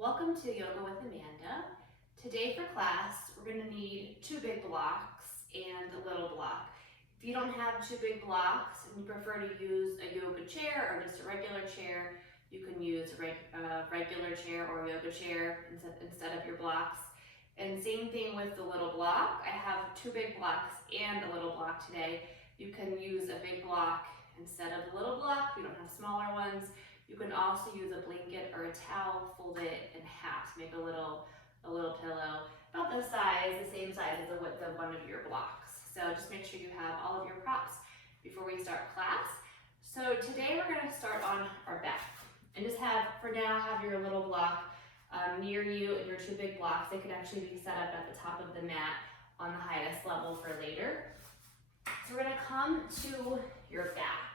Welcome to Yoga with Amanda. Today for class, we're going to need two big blocks and a little block. If you don't have two big blocks and you prefer to use a yoga chair or just a regular chair, you can use a regular chair or a yoga chair instead of your blocks. And same thing with the little block. I have two big blocks and a little block today. You can use a big block instead of a little block if you don't have smaller ones. You can also use a blanket or a towel, fold it in half to make a little pillow, about the same size as the width of one of your blocks. So just make sure you have all of your props before we start class. So today we're going to start on our back. And just for now, have your little block near you and your two big blocks. They can actually be set up at the top of the mat on the highest level for later. So we're going to come to your back.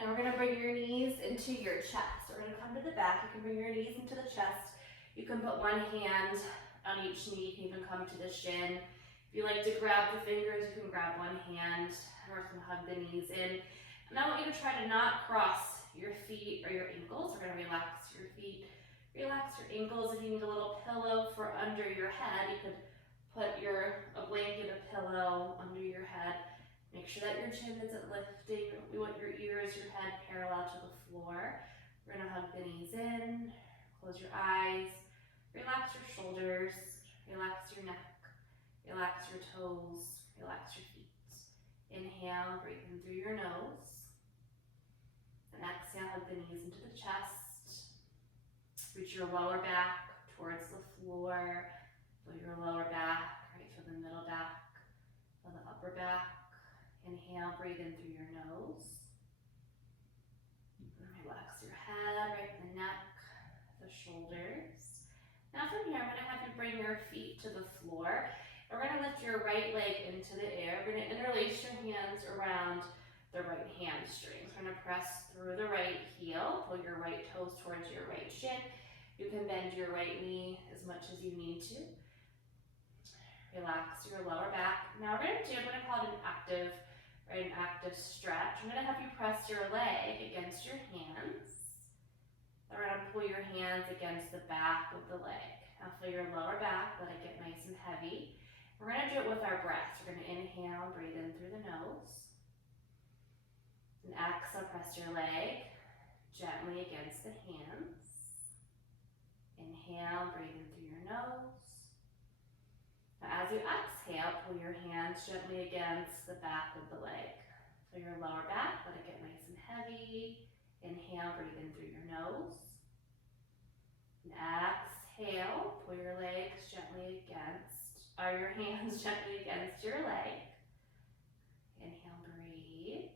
And we're going to bring your knees into your chest. We're going to come to the back. You can bring your knees into the chest. You can put one hand on each knee. You can even come to the shin. If you like to grab the fingers, you can grab one hand. And we're going to hug the knees in. And I want you to try to not cross your feet or your ankles. We're going to relax your feet, relax your ankles. If you need a little pillow for under your head, you could put a blanket, a pillow under your head. Make sure that your chin isn't lifting. We want your ears, your head parallel to the floor. We're going to hug the knees in, close your eyes, relax your shoulders, relax your neck, relax your toes, relax your feet. Inhale, breathe in through your nose. And exhale, hug the knees into the chest. Reach your lower back towards the floor. Feel your lower back, right? Feel the middle back, feel the upper back. Inhale, breathe in through your nose. Relax your head, right in the neck, the shoulders. Now from here, I'm going to have you bring your feet to the floor. And we're going to lift your right leg into the air. We're going to interlace your hands around the right hamstring. So we're going to press through the right heel, pull your right toes towards your right shin. You can bend your right knee as much as you need to. Relax your lower back. Now I'm going to call it an active stretch. I'm going to have you press your leg against your hands. We're going to pull your hands against the back of the leg. Now feel your lower back, let it get nice and heavy. We're going to do it with our breath. We're going to inhale, breathe in through the nose. And exhale, press your leg gently against the hands. Inhale, breathe in through your nose. Now, as you exhale, pull your hands gently against the back of the leg. Feel your lower back, let it get nice and heavy. Inhale, breathe in through your nose. And exhale, pull your hands gently against your leg. Inhale, breathe.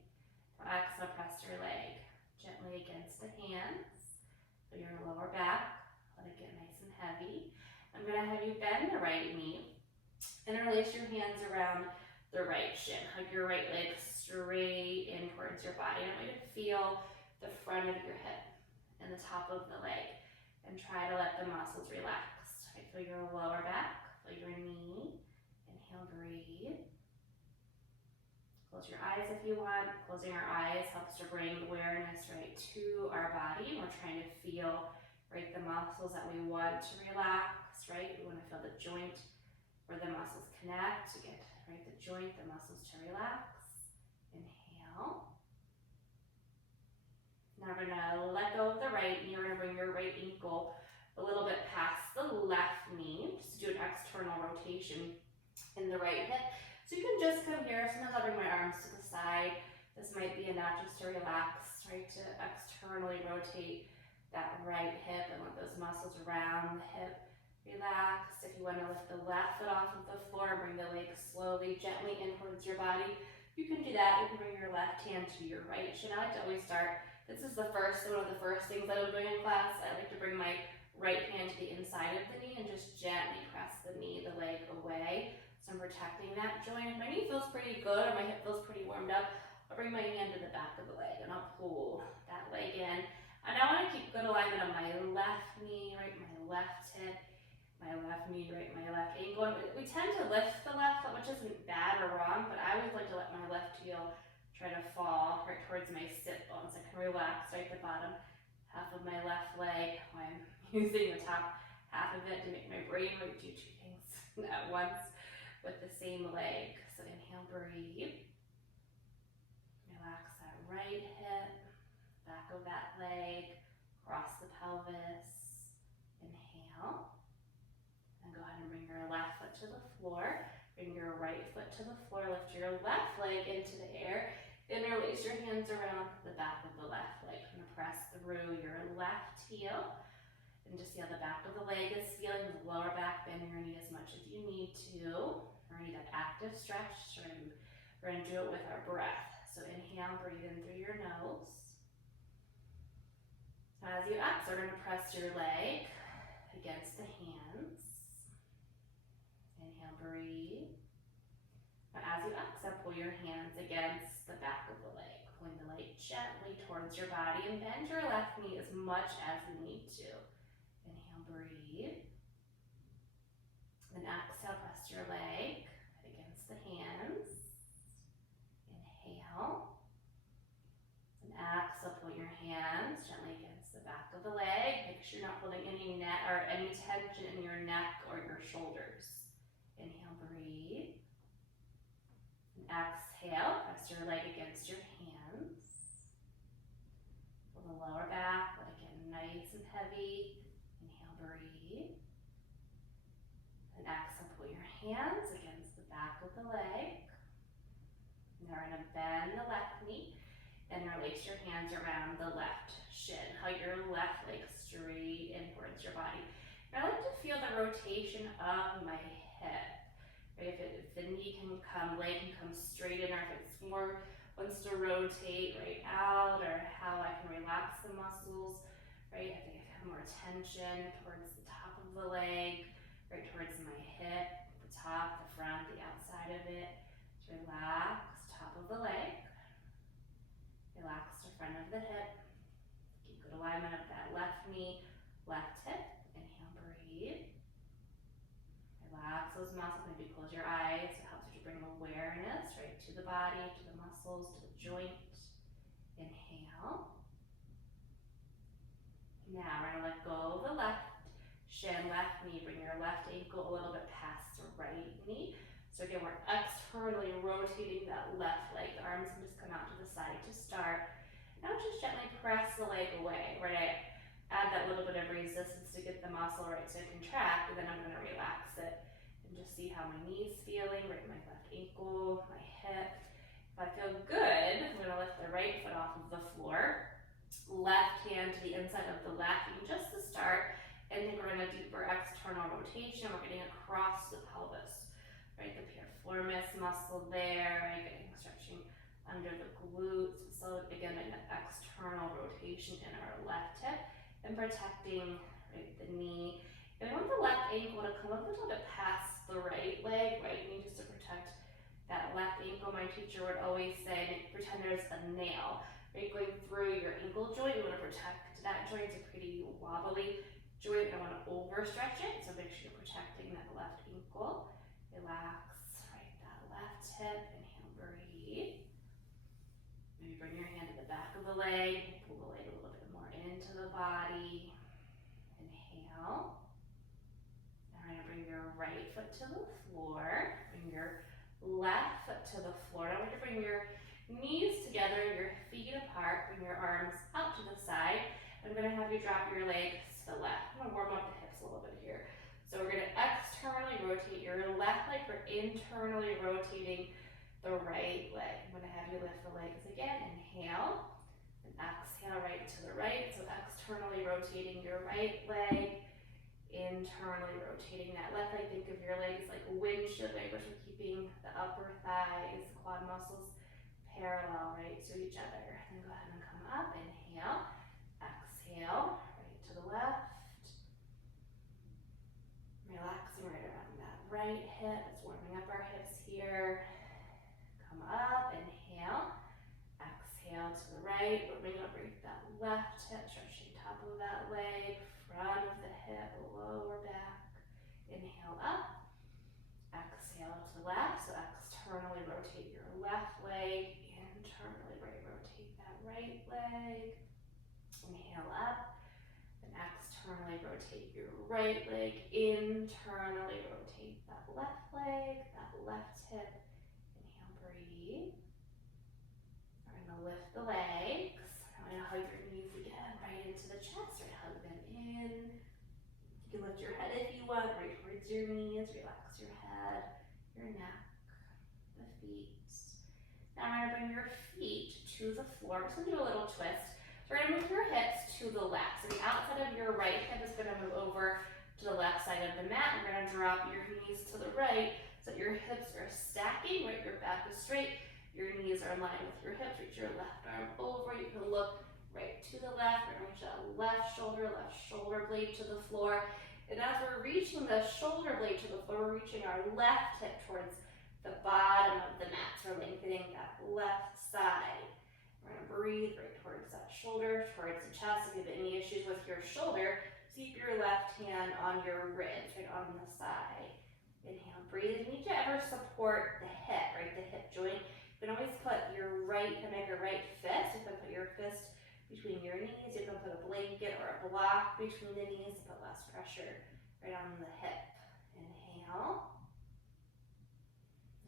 Now, exhale, press your leg gently against the hands. Feel your lower back, let it get nice and heavy. I'm going to have you bend the right knee. Interlace your hands around the right shin. Hug your right leg straight in towards your body. I want you to feel the front of your hip and the top of the leg. And try to let the muscles relax. Right, feel your lower back, feel your knee. Inhale, breathe. Close your eyes if you want. Closing our eyes helps to bring awareness right to our body. We're trying to feel the muscles that we want to relax, right? We want to feel the joint where the muscles connect to get the joint, the muscles to relax. Inhale. Now we're going to let go of the right knee. We're going to bring your right ankle a little bit past the left knee, just to do an external rotation in the right hip. So you can just come here. Sometimes I'll bring my arms to the side. This might be enough just to relax, right? To externally rotate that right hip and let those muscles around the hip relax. If you want to lift the left foot off of the floor, bring the leg slowly, gently in towards your body. You can do that. You can bring your left hand to your right shin. I like to always start. This is one of the first things that I'm doing in class. I like to bring my right hand to the inside of the knee and just gently press the leg away. So I'm protecting that joint. If my knee feels pretty good or my hip feels pretty warmed up, I'll bring my hand to the back of the leg and I'll pull that leg in. And I want to keep good alignment on my left knee, right, my left hip, my left knee, right, my left ankle. We tend to lift the left foot, which isn't bad or wrong, but I always like to let my left heel try to fall right towards my sit bone so I can relax right at the bottom half of my left leg. I'm using the top half of it to make my brain do two things at once with the same leg. So inhale, breathe. Relax that right hip, back of that leg, cross the pelvis. Inhale. And go ahead and bring your left foot to the floor. Bring your right foot to the floor. Lift your left leg into the air. Interlace your hands around the back of the left leg. I'm going to press through your left heel. And just see how the back of the leg is feeling. The lower back, bend your knee as much as you need to. We're going to need that active stretch. We're going to do it with our breath. So inhale, breathe in through your nose. As you exhale, we're going to press your leg against the hands. Inhale, breathe. Now as you exhale, pull your hands against the back of the leg, pulling the leg gently towards your body, and bend your left knee as much as you need to. Inhale, breathe. Then exhale, press your leg against the hands. Inhale. And exhale, pull your hands gently against the back of the leg. Make sure you're not holding any tension in your neck or your shoulders. Inhale, breathe. And exhale, press your leg against your hands. Pull the lower back, let it get nice and heavy. Inhale, breathe. And exhale, pull your hands against the back of the leg. Now we're going to bend the left knee and release your hands around the left shin. Hug your left leg straight in towards your body. And I like to feel the rotation of my hip. Right? If the leg can come straight in, or if it's more wants to rotate right out, or how I can relax the muscles. Right? I think I have more tension towards the top of the leg, right towards my hip, the top, the front, the outside of it. So relax top of the leg. Relax the front of the hip. Keep good alignment of that left knee, left hip. Inhale, breathe. Relax those muscles. Maybe close your eyes. It helps you to bring awareness right to the body, to the muscles, to the joint. Inhale. Now we're going to let go of the left shin, left knee. Bring your left ankle a little bit past the right knee. So again, we're externally rotating that left leg. The arms can just come out to the side to start. Now just gently press the leg away, right? Add that little bit of resistance to get the muscle right to contract, and then I'm going to relax it and just see how my knee's feeling, right? My left ankle, my hip. If I feel good, I'm going to lift the right foot off of the floor. Left hand to the inside of the left knee just to start. And then we're going to deeper external rotation. We're getting across the pelvis. Right, the piriformis muscle there, right, stretching under the glutes. So again, an external rotation in our left hip and protecting, right, the knee. And I want the left ankle to come up a little bit past the right leg, right knee, just to protect that left ankle. My teacher would always say, pretend there's a nail, right, going through your ankle joint. You want to protect that joint. It's a pretty wobbly joint. I want to overstretch it, so make sure you're protecting that left ankle. Relax, right, that left hip. Inhale, breathe. Maybe bring your hand to the back of the leg. Pull the leg a little bit more into the body. Inhale. Now we're going to bring your right foot to the floor. Bring your left foot to the floor. Now we're going to bring your knees together, your feet apart. Bring your arms out to the side. I'm going to have you drop your legs to the left. I'm going to warm up the hips a little bit here. So we're going to externally rotate your left leg. We're internally rotating the right leg. I'm going to have you lift the legs again. Inhale and exhale right to the right. So externally rotating your right leg, internally rotating that left leg. Think of your legs like windshield wipers. We're keeping the upper thighs, quad muscles parallel, right, to each other. Then go ahead and come up. Inhale, exhale, right to the left. Relaxing right around that right hip. It's warming up our hips here. Come up, inhale. Exhale to the right. Warming up right that left hip, stretching top of that leg, front of the hip, lower back. Inhale up. Exhale to the left. So externally rotate your left leg. Internally rotate that right leg. Inhale up, and externally rotate your right leg, internally rotate that left leg, that left hip. Inhale, breathe. We're gonna lift the legs. I'm gonna hug your knees again, right into the chest, right, hug them in. You can lift your head if you want, right towards your knees, relax your head, your neck, the feet. Now we're gonna bring your feet to the floor. We're just gonna do a little twist. So we're gonna move your hips to the left. So the outside of your right hip is gonna move over to the left side of the mat. We're gonna drop your knees to the right so that your hips are stacking, right? Your back is straight, your knees are in line with your hips. Reach your left arm over. You can look right to the left. We're gonna reach that left shoulder blade to the floor. And as we're reaching the shoulder blade to the floor, we're reaching our left hip towards the bottom of the mat. So we're lengthening that left side. We're gonna breathe right towards that shoulder, towards the chest. If you have any issues with your shoulder, keep your left hand on your ribs, right on the side. Inhale, breathe. If you need to ever support the hip, right, the hip joint, you can always put your right, you can make a right fist. You can put your fist between your knees. You can put a blanket or a block between the knees to put less pressure right on the hip. Inhale.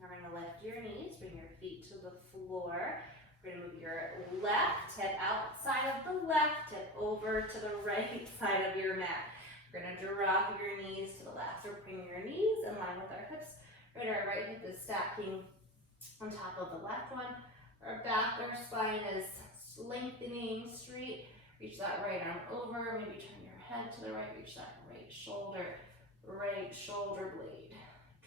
Now we're going to lift your knees, bring your feet to the floor. We're going to move your left hip outside of the left hip over to the right side of your mat. We're going to drop your knees to the left. So bring your knees in line with our hips. Right, our right hip is stacking on top of the left one. Our back, our spine is lengthening straight. Reach that right arm over. Maybe turn your head to the right. Reach that right shoulder blade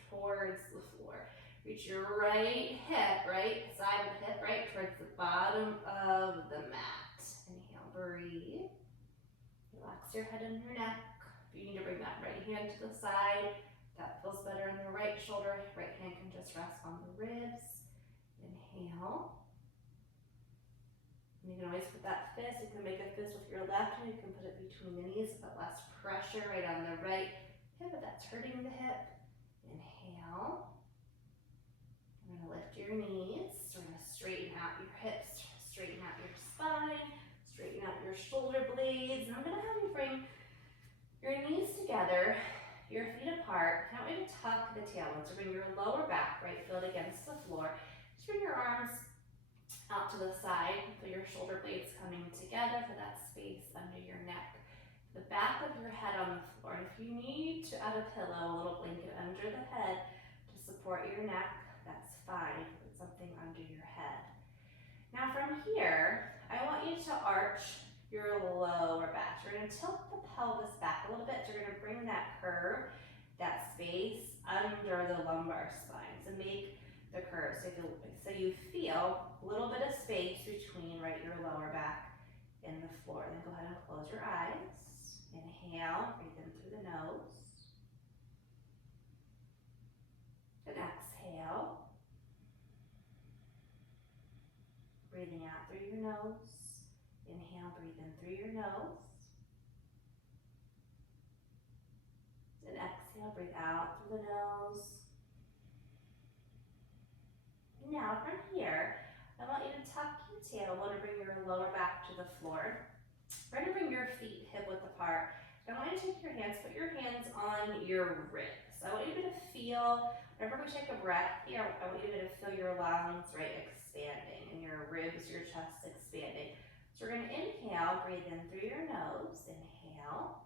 towards the floor. Reach your right hip, right side of the hip, right towards the bottom of the mat. Inhale, breathe. Relax your head and your neck. If you need to bring that right hand to the side, that feels better in the right shoulder. Right hand can just rest on the ribs. Inhale. And you can always put that fist. You can make a fist with your left hand. You can put it between the knees, put less pressure right on the right hip if that's hurting the hip. Inhale. We're going to lift your knees. We're going to straighten out your hips, straighten out your spine, straighten out your shoulder blades. And I'm going to have you bring your knees together, your feet apart. Now we're going to tuck the tailbone. So bring your lower back, right foot against the floor. Just bring your arms out to the side. Feel your shoulder blades coming together for that space under your neck. The back of your head on the floor. And if you need to add a pillow, a little blanket under the head to support your neck, that's fine. Put something under your head. Now from here, I want you to arch your lower back. So you're going to tilt the pelvis back a little bit. So you're going to bring that curve, that space under the lumbar spine. So make the curve. So you feel a little bit of space between your lower back and the floor. Then go ahead and close your eyes. Inhale, breathe in through the nose. And exhale. Breathing out through your nose. Inhale, breathe in through your nose. And exhale, breathe out through the nose. Now from here, I want you to tuck your tailbone and bring your lower back to the floor. We're going to bring your feet hip width apart. I want you to take your hands, put your hands on your ribs. I want you to feel, whenever we take a breath here, I want you to feel your lungs, expanding, and your ribs, your chest expanding. So we're going to inhale, breathe in through your nose, inhale.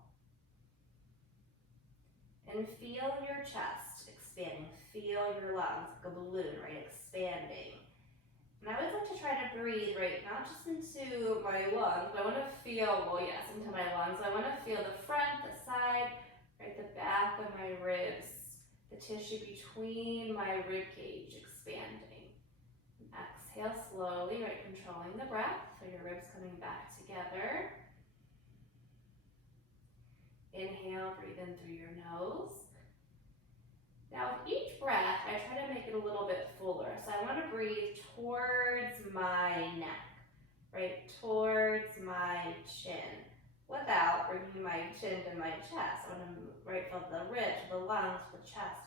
And feel your chest expanding, feel your lungs like a balloon, expanding. And I always like to try to breathe, not just into my lungs, but I want to feel, into my lungs. I want to feel the front, the side, the back of my ribs, the tissue between my rib cage expanding. And exhale slowly, controlling the breath, so your ribs coming back together. Inhale, breathe in through your nose. Now with each breath, I try to make it a little bit fuller. So I want to breathe towards my neck, towards my chin, without bringing my chin to my chest. I want to feel the ribs, the lungs, the chest,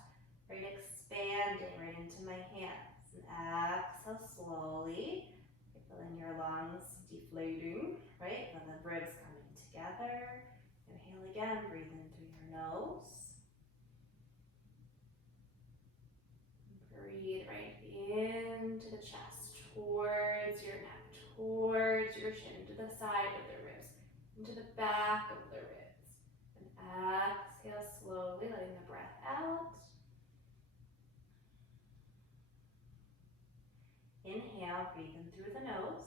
expanding into my hands. And exhale slowly, feeling your lungs deflating, and the ribs towards your chin, to the side of the ribs, into the back of the ribs. And exhale slowly, letting the breath out. Inhale, breathe in through the nose.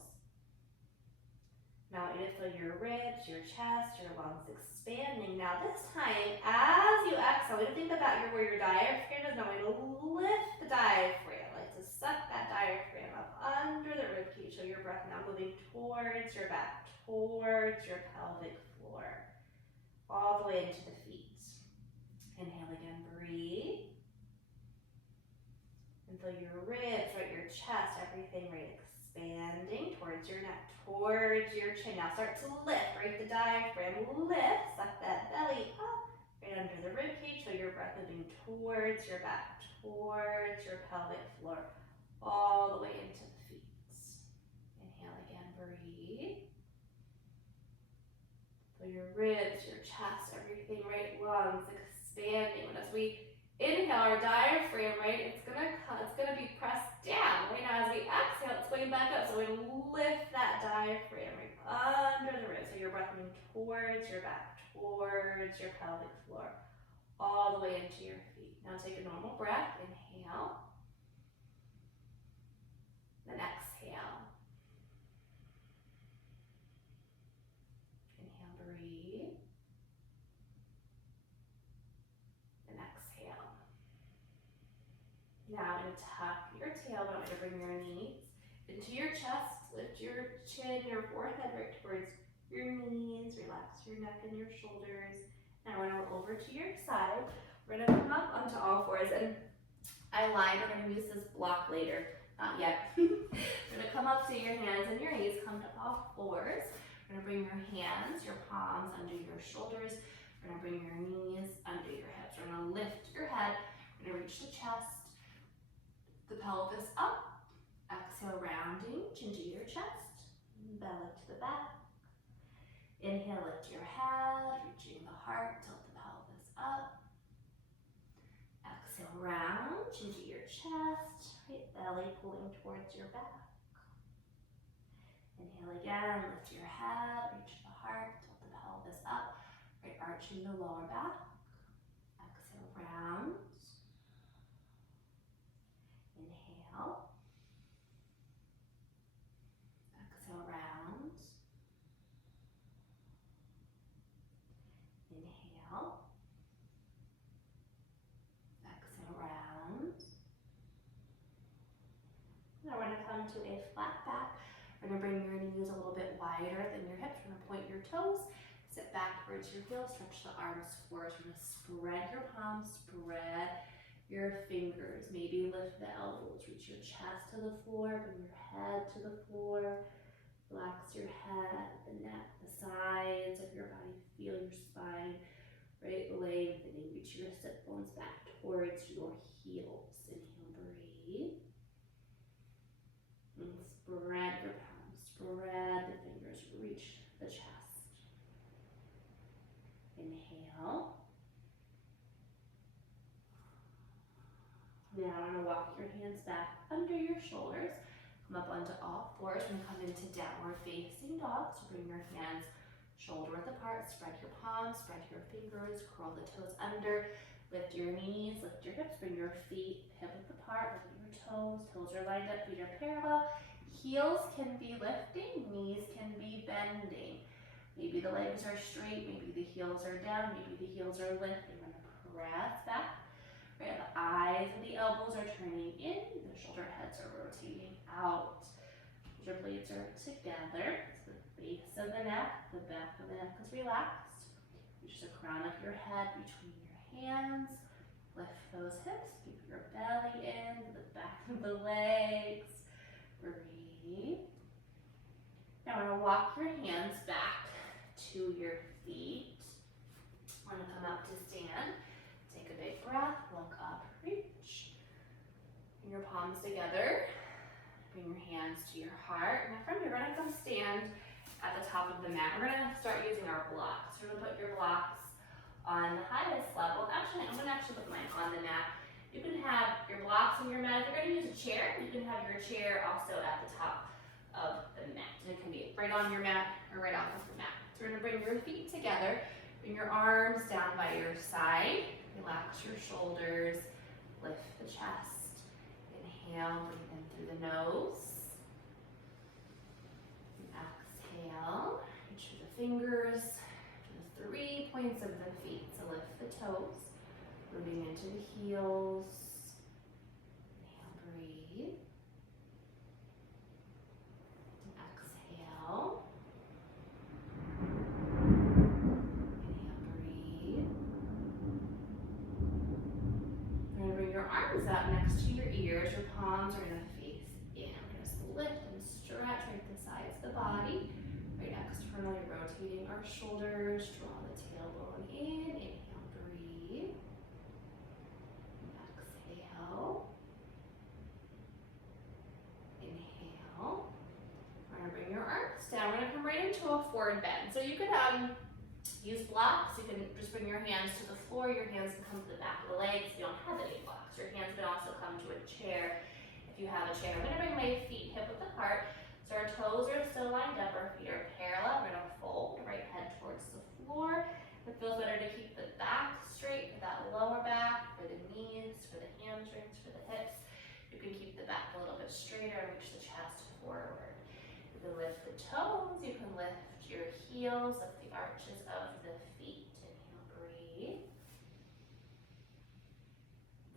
Now I want you to feel your ribs, your chest, your lungs expanding. Now this time, as you exhale, I want you to think about where your diaphragm is. Now I want you to lift the diaphragm, like to suck that diaphragm up under the ribcage. So your breath now moving towards your back, towards your pelvic floor, all the way into the feet. Inhale again, breathe. And feel your ribs, right, your chest, everything right, expanding towards your neck, towards your chin. Now start to lift, right, the diaphragm, lift, suck that belly up, right under the rib cage. So your breath moving towards your back, towards your pelvic floor, all the way into the feet. Inhale again, breathe. Feel your ribs, your chest, everything right, lungs expanding. And as we inhale, our diaphragm, right, it's gonna be pressed down. Right now, as we exhale, it's going back up. So we lift that diaphragm right under the ribs. So your breath moving towards your back, towards your pelvic floor, all the way into your feet. Now take a normal breath. Inhale. Then exhale. Inhale, breathe. And exhale. Now I'm going to tuck your tailbone. I'm going to bring your knees into your chest. Lift your chin, your forehead right towards your knees. Relax your neck and your shoulders. Now we're going to roll over to your side. We're going to come up onto all fours. And I lied, we're going to use this block later. Not yet. We're going to come up to your hands and your knees. Come to all fours. We're going to bring your hands, your palms under your shoulders. We're going to bring your knees under your hips. We're going to lift your head. We're going to reach the chest, the pelvis up. Exhale, rounding, chin to your chest, belly to the back. Inhale, lift your head, reaching the heart, tilt the pelvis up. Exhale, round, chin to your chest, right belly pulling towards your back. Inhale again, lift your head, reach the heart, tilt the pelvis up, right arching the lower back. Exhale, round. Inhale. Exhale, round. Inhale. Exhale, round. Now we're going to come to a flat back. We're going to bring your knees a little bit wider than your hips. We're going to point your toes, sit back towards your heels, stretch the arms forward. We're going to spread your palms, spread your fingers. Maybe lift the elbows, reach your chest to the floor, bring your head to the floor. Relax your head, the neck, the sides of your body. Feel your spine, right, lengthening. Reach your sit bones back towards your heels. Inhale, breathe. And spread your palms, spread the fingers, reach the chest. Inhale. Now I'm going to walk your hands back under your shoulders. Come up onto all fours and come into downward facing dog. So bring your hands shoulder width apart, spread your palms, spread your fingers, curl the toes under, lift your knees, lift your hips, bring your feet hip width apart, look at your toes are lined up, feet are parallel. Heels can be lifting, knees can be bending. Maybe the legs are straight, maybe the heels are down, maybe the heels are lifting. We're going to press back. Right, the eyes and the elbows are turning in, the shoulder heads are rotating out. Shoulder blades are together. So the base of the neck, the back of the neck is relaxed. Reach the crown of your head between your hands. Lift those hips, keep your belly in, the back of the legs. Breathe. Now we're going to walk your hands back to your feet. We're going to come up to stand. Take a big breath, look up, reach. Bring your palms together. Bring your hands to your heart. Now from here, we're going to come stand at the top of the mat. We're going to start using our blocks. We're going to put your blocks on the highest level. Actually, I'm going to put mine on the mat. You can have your blocks on your mat. If you're going to use a chair, you can have your chair also at the top of the mat. And it can be right on your mat or right off of the mat. So we're gonna bring your feet together, bring your arms down by your side, relax your shoulders, lift the chest. Inhale, breathe in through the nose. And exhale, reach for the fingers to the 3 points of the feet. So lift the toes, moving into the heels. Inhale, breathe. And exhale. Inhale, breathe. You're going to bring your arms up next to your ears. Your palms are going to face in. We're going to lift and stretch right the sides of the body. Right externally rotating our shoulders. Draw the tailbone in. Inhale, breathe. And exhale. Inhale. We're going to bring your arms down. We're going to come right into a forward bend. So you could use blocks. You can just bring your hands to the floor. Your hands can come to the back of the legs. If you don't have any blocks, your hands can also come to a chair if you have a chair. I'm going to bring my feet hip width apart. So our toes are still lined up. Our feet are parallel. We're going to fold the right head towards the floor. It feels better to keep the back straight for that lower back, for the knees, for the hamstrings, for the hips. You can keep the back a little bit straighter and reach the chest forward. You can lift the toes. You can lift your heels up the arches of the feet. Inhale, breathe.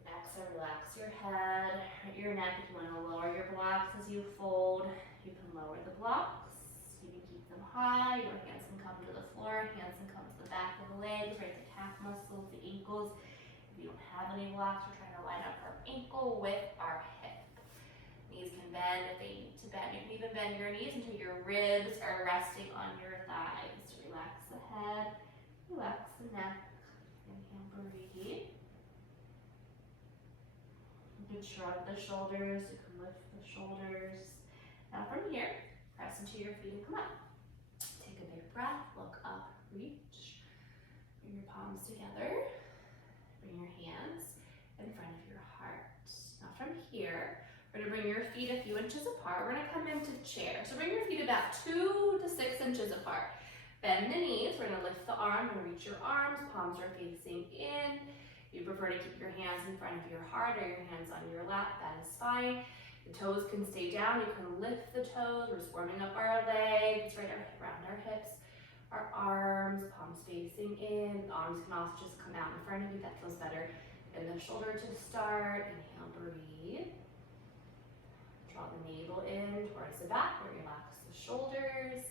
Exhale, relax your head, your neck. If you want to lower your blocks as you fold, you can lower the blocks. You can keep them high. Your hands can come to the floor. Hands can come to the back of the legs, right? The calf muscles, the ankles. If you don't have any blocks, we're trying to line up our ankle with our hip. Knees can bend if they need to bend. You can even bend your knees until your ribs are resting on your thighs. Relax the head, relax the neck. Inhale, breathe. You can shrug the shoulders, you can lift the shoulders. Now from here, press into your feet and come up. Take a big breath, look up, reach. Bring your palms together. Bring your hands in front of your heart. Now from here, we're going to bring your feet a few inches apart. We're going to come into chair. So bring your feet about 2 to 6 inches apart. Bend the knees. We're going to lift the arm and reach your arms. Palms are facing in. If you prefer to keep your hands in front of your heart or your hands on your lap, that is fine. The toes can stay down. You can lift the toes. We're just warming up our legs, right around our hips. Our arms, palms facing in. The arms can also just come out in front of you. That feels better. And the shoulder to start. Inhale, breathe. Draw the navel in towards the back. We're going to relax the shoulders.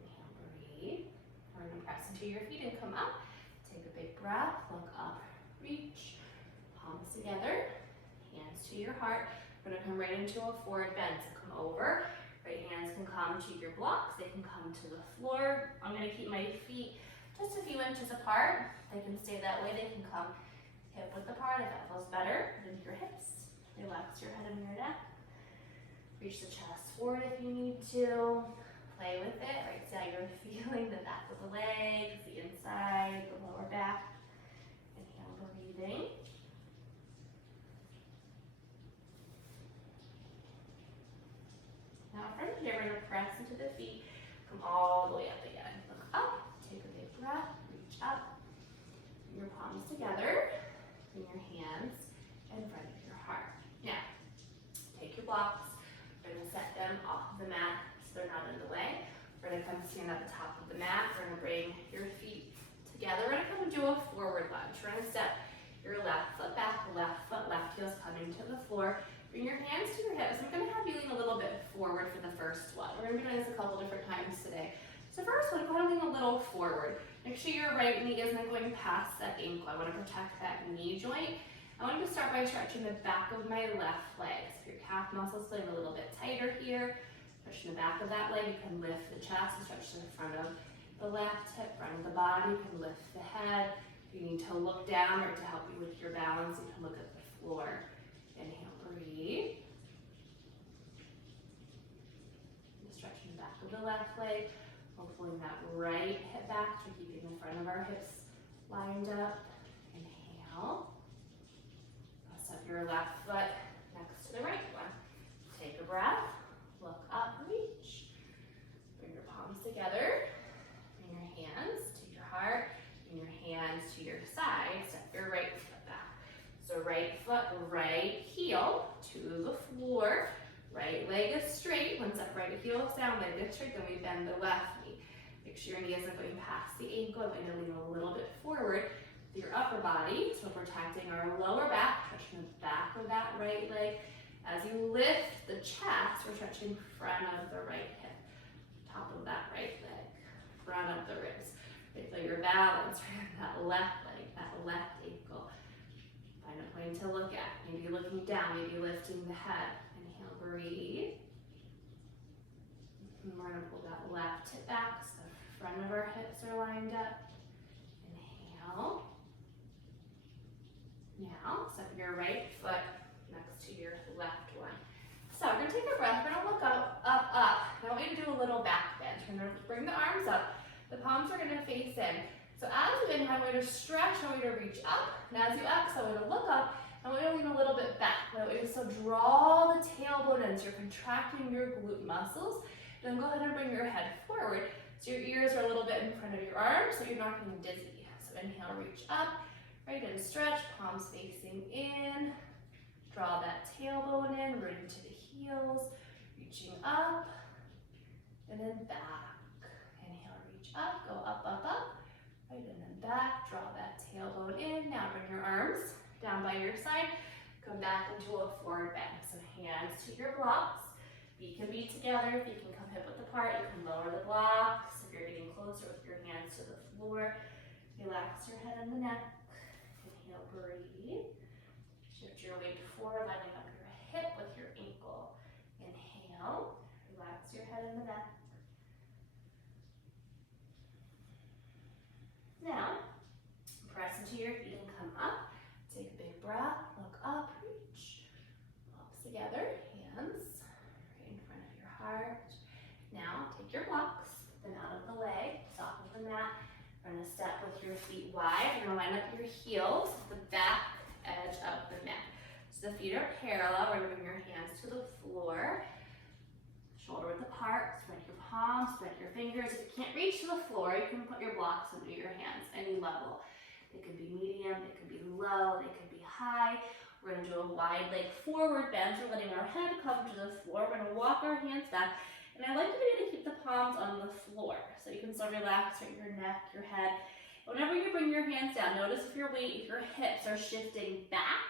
Inhale, breathe. We're going to press into your feet and come up. Take a big breath. Look up, reach. Palms together. Hands to your heart. We're going to come right into a forward bend. So come over. Right hands can come to your blocks. They can come to the floor. I'm going to keep my feet just a few inches apart. They can stay that way. They can come hip width apart if that feels better. Into your hips. Relax your head and your neck. Reach the chest forward if you need to. Play with it, right? See how you're feeling the back of the legs, the inside, the lower back. Inhale, breathing. Now from here, we're going to press into the feet. Come all the way up again. Look up, take a big breath, reach up. Bring your palms together. Bring your hands in front of your heart. Now, take your blocks. We're going to set them off the mat so they're not in the way. We're going to come stand at the top of the mat. We're going to bring your feet together. We're going to come and do a forward lunge. We're going to step your left foot back, left foot, left heel's coming to the floor. Bring your hands to your hips. I'm going to have you lean a little bit forward for the first one. We're going to be doing this a couple different times today. So first one, go ahead and lean a little forward. Make sure your right knee isn't going past that ankle. I want to protect that knee joint. I want to start by stretching the back of my left leg. So your calf muscles feeling a little bit tighter here. Stretching the back of that leg. You can lift the chest and stretch to the front of the left hip, front of the body. You can lift the head. If you need to look down or to help you with your balance, you can look at the floor. Inhale, breathe. Stretching the back of the left leg. We're pulling that right hip back. So we're keeping the front of our hips lined up. Inhale. Press up your left foot next to the right one. Take a breath. Look up, reach. the left knee. Make sure your knee isn't going past the ankle. I'm going to lean a little bit forward with your upper body, so we're protecting our lower back, stretching the back of that right leg. As you lift the chest, we're stretching front of the right hip, top of that right leg, front of the ribs. Right, so your balance, right, that left leg, that left ankle. Find a point to look at. Maybe looking down, maybe lifting the head. Inhale, breathe. And we're going to pull that left hip back so the front of our hips are lined up. Inhale. Now, step your right foot next to your left one. So we're going to take a breath. We're going to look up, up, up. I want you to do a little back bend. We're going to bring the arms up. The palms are going to face in. So as you inhale, we're going to stretch. I want you to reach up. And as you exhale, we're going to look up. I want you to lean a little bit back. I want you to still draw the tailbone in. So you're contracting your glute muscles. Then go ahead and bring your head forward. So your ears are a little bit in front of your arms, so you're not getting dizzy. So inhale, reach up. Right, and stretch, palms facing in. Draw that tailbone in, root into the heels. Reaching up, and then back. Inhale, reach up, go up, up, up. Right, and then back, draw that tailbone in. Now bring your arms down by your side. Come back into a forward bend. So hands to your blocks. Feet can be together. If you can come hip width apart, you can lower the blocks. If you're getting closer with your hands to the floor, relax your head and the neck. Inhale, breathe. Shift your weight forward, lining up your hip with your ankle. Inhale, relax your head and the neck. Now, press into your feet and come up. Take a big breath, look up, reach. Palms together, hands right in front of your heart. Now, take your blocks, put them out of the way, top of the mat. We're going to step with your feet wide. You're going to line up your heels with the back edge of the mat. So the feet are parallel. We're going to bring your hands to the floor. Shoulder width apart. Spread your palms, spread your fingers. If you can't reach to the floor, you can put your blocks under your hands, any level. They could be medium, they could be low, they could be high. We're going to do a wide leg forward bend. So we're letting our head come to the floor. We're going to walk our hands back. And I like you to keep the palms on the floor. So you can still relax right, your neck, your head. Whenever you bring your hands down, notice if your weight, if your hips are shifting back,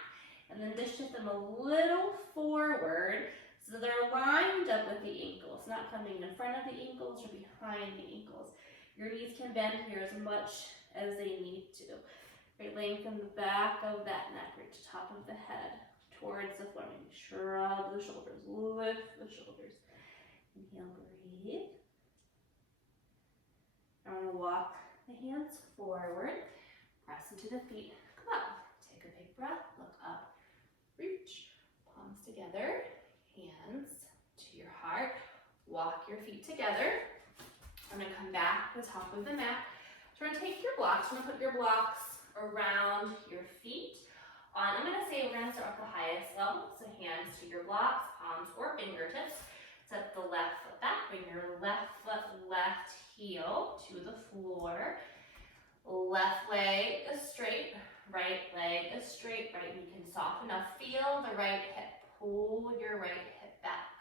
and then just shift them a little forward so they're lined up with the ankles, not coming in front of the ankles or behind the ankles. Your knees can bend here as much as they need to. Right, lengthen the back of that neck, right to the top of the head, towards the floor. Maybe shrug the shoulders, lift the shoulders. Inhale, breathe. I'm going to walk the hands forward, press into the feet, come up. Take a big breath, look up, reach, palms together, hands to your heart. Walk your feet together. I'm going to come back to the top of the mat. So we're going to take your blocks, we're going to put your blocks around your feet. I'm going to say we're going to start with the highest level, so hands to your blocks, palms or fingertips. Set the left foot back, bring your left foot, left heel to the floor. Left leg is straight, right leg is straight, right knee can soften enough. Feel the right hip, pull your right hip back.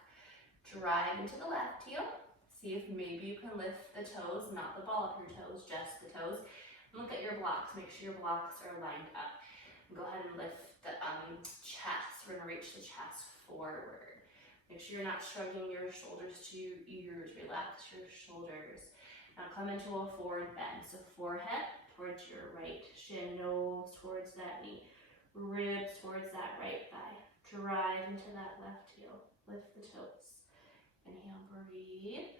Drive into the left heel. See if maybe you can lift the toes, not the ball of your toes, just the toes. Look at your blocks, make sure your blocks are lined up. Go ahead and lift the chest. We're gonna reach the chest forward. Make sure you're not shrugging your shoulders to your ears. Relax your shoulders. Now come into a forward bend. So forehead towards your right shin, nose towards that knee, ribs towards that right thigh. Drive into that left heel. Lift the toes. Inhale, breathe.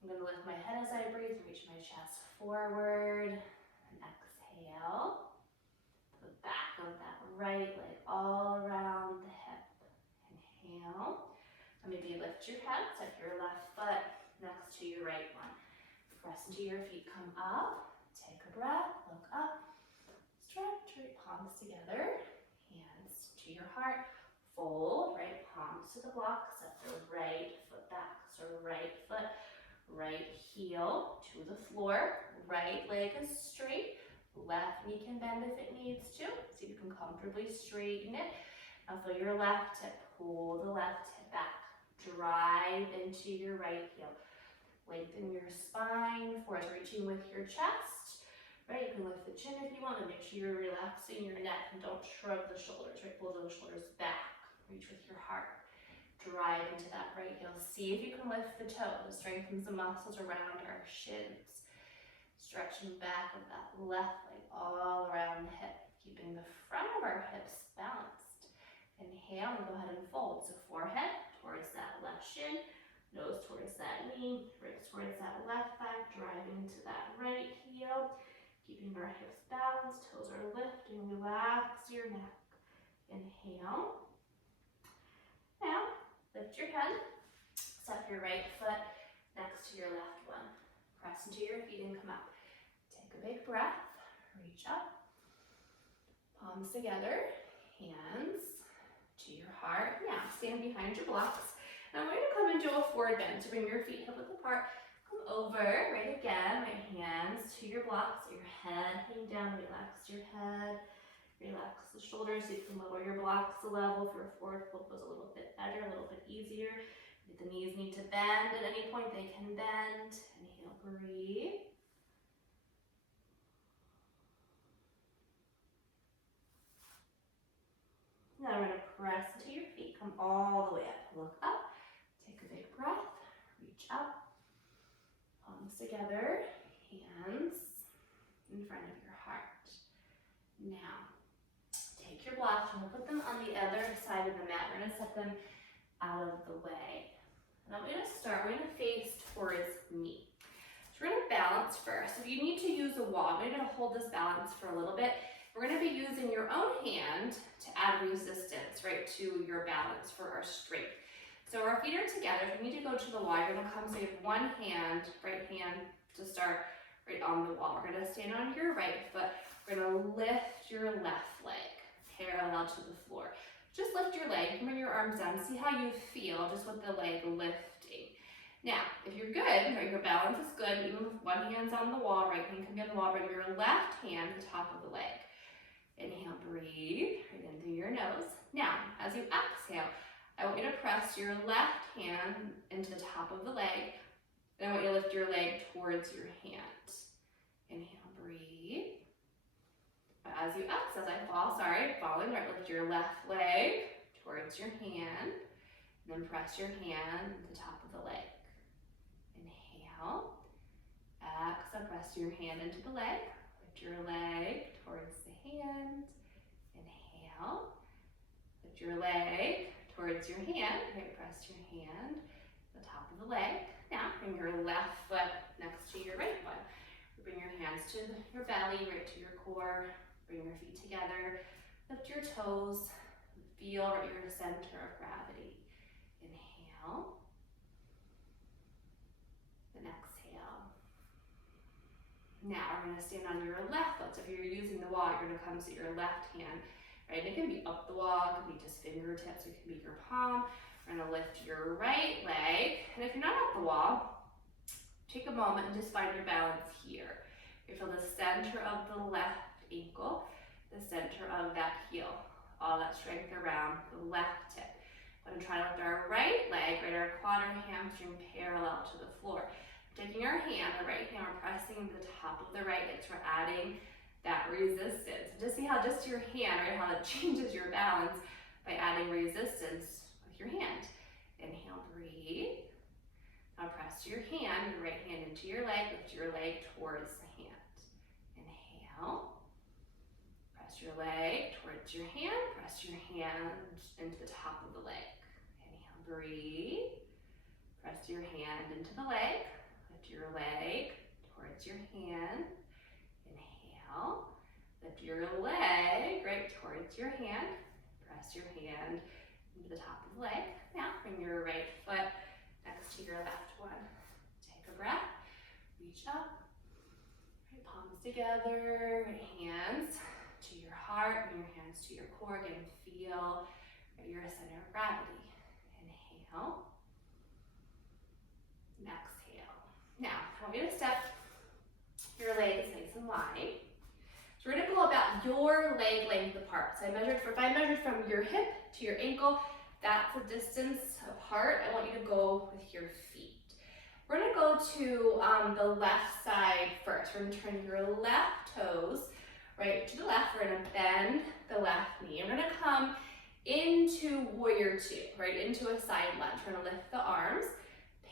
I'm going to lift my head as I breathe. Reach my chest forward. And exhale. The back of that right leg all around the hip. Inhale. And maybe lift your head, set your left foot next to your right one. Press into your feet, come up, take a breath, look up, stretch, right palms together, hands to your heart, fold, right palms to the block, set the right foot back, so right foot, right heel to the floor, right leg is straight, left knee can bend if it needs to, so you can comfortably straighten it. Now feel your left hip, pull the left hip back, drive into your right heel. Lengthen your spine, force reaching with your chest. Right, you can lift the chin if you want, to make sure you're relaxing your neck and don't shrug the shoulders, right? Pull those shoulders back, reach with your heart. Drive into that right heel. See if you can lift the toes, strengthens the muscles around our shins. Stretching back of that left leg all around the hip, keeping the front of our hips balanced. Inhale and go ahead and fold. So forehead towards that left shin, nose towards that knee, ribs towards that left thigh, driving to that right heel. Keeping our hips balanced, toes are lifting, relax your neck. Inhale. Now, lift your head, step your right foot next to your left one. Press into your feet and come up. Take a big breath, reach up, palms together, hands to your heart. Now, stand behind your blocks. And I'm going to come into a forward bend. So bring your feet hip width apart. Come over, right again, right hands to your blocks, your head hang down, relax your head, relax the shoulders so you can lower your blocks a level. If your forward fold goes a little bit better, a little bit easier. If the knees need to bend at any point, they can bend. Inhale, breathe. Now we're going to press into your feet, come all the way up, look up, take a big breath, reach up. Palms together, hands in front of your heart. Now, take your blocks, we're going to put them on the other side of the mat. We're going to set them out of the way. And I'm going to start, we're going to face towards me. So we're going to balance first. If you need to use a wall, we're going to hold this balance for a little bit. We're going to be using your own hand to add resistance, right, to your balance for our strength. So our feet are together. If you need to go to the wall, you're going to come, so you have one hand, right hand to start right on the wall. We're going to stand on your right foot. We're going to lift your left leg parallel to the floor. Just lift your leg, bring your arms down, see how you feel just with the leg lifting. Now, if you're good, right, your balance is good, even with one hand's on the wall, right hand can be on the wall, bring your left hand to the top of the leg. Inhale, breathe, right in through your nose. Now, as you exhale, I want you to press your left hand into the top of the leg. Then I want you to lift your leg towards your hand. Inhale, breathe. As you exhale, falling right, lift your left leg towards your hand. And then press your hand to the top of the leg. Inhale. Exhale, press your hand into the leg. Lift your leg towards the hand. Inhale. Lift your leg towards your hand, right, press your hand to the top of the leg. Now, bring your left foot next to your right one. Bring your hands to your belly, right to your core. Bring your feet together. Lift your toes. Feel right your center of gravity. Inhale. Then exhale. Now, we're going to stand on your left foot. So if you're using the wall, you're going to come to your left hand. Right, it can be up the wall, it can be just fingertips, it can be your palm. We're gonna lift your right leg, and if you're not up the wall, take a moment and just find your balance here. You feel the center of the left ankle, the center of that heel, all that strength around the left hip. We're gonna try to lift our right leg, right, our quad or hamstring parallel to the floor. Taking our hand, the right hand, we're pressing the top of the right leg, so we're adding that resistance. Just see how just your hand, right, how it changes your balance by adding resistance with your hand. Inhale, breathe. Now press your hand, your right hand into your leg, lift your leg towards the hand. Inhale. Press your leg towards your hand, press your hand into the top of the leg. Inhale, breathe. Press your hand into the leg, lift your leg towards your hand. Inhale, lift your leg right towards your hand. Press your hand into the top of the leg. Now bring your right foot next to your left one. Take a breath, reach up, right palms together, right hands to your heart, bring your hands to your core. Again, feel right, your center of gravity. Inhale, and exhale. Now, I want you to step your legs nice and wide. So we're going to go about your leg length apart. So if I measured from your hip to your ankle, that's a distance apart. I want you to go with your feet. We're gonna go to the left side first. We're gonna turn your left toes right to the left. We're gonna bend the left knee. We're gonna come into warrior two, right into a side lunge. We're gonna lift the arms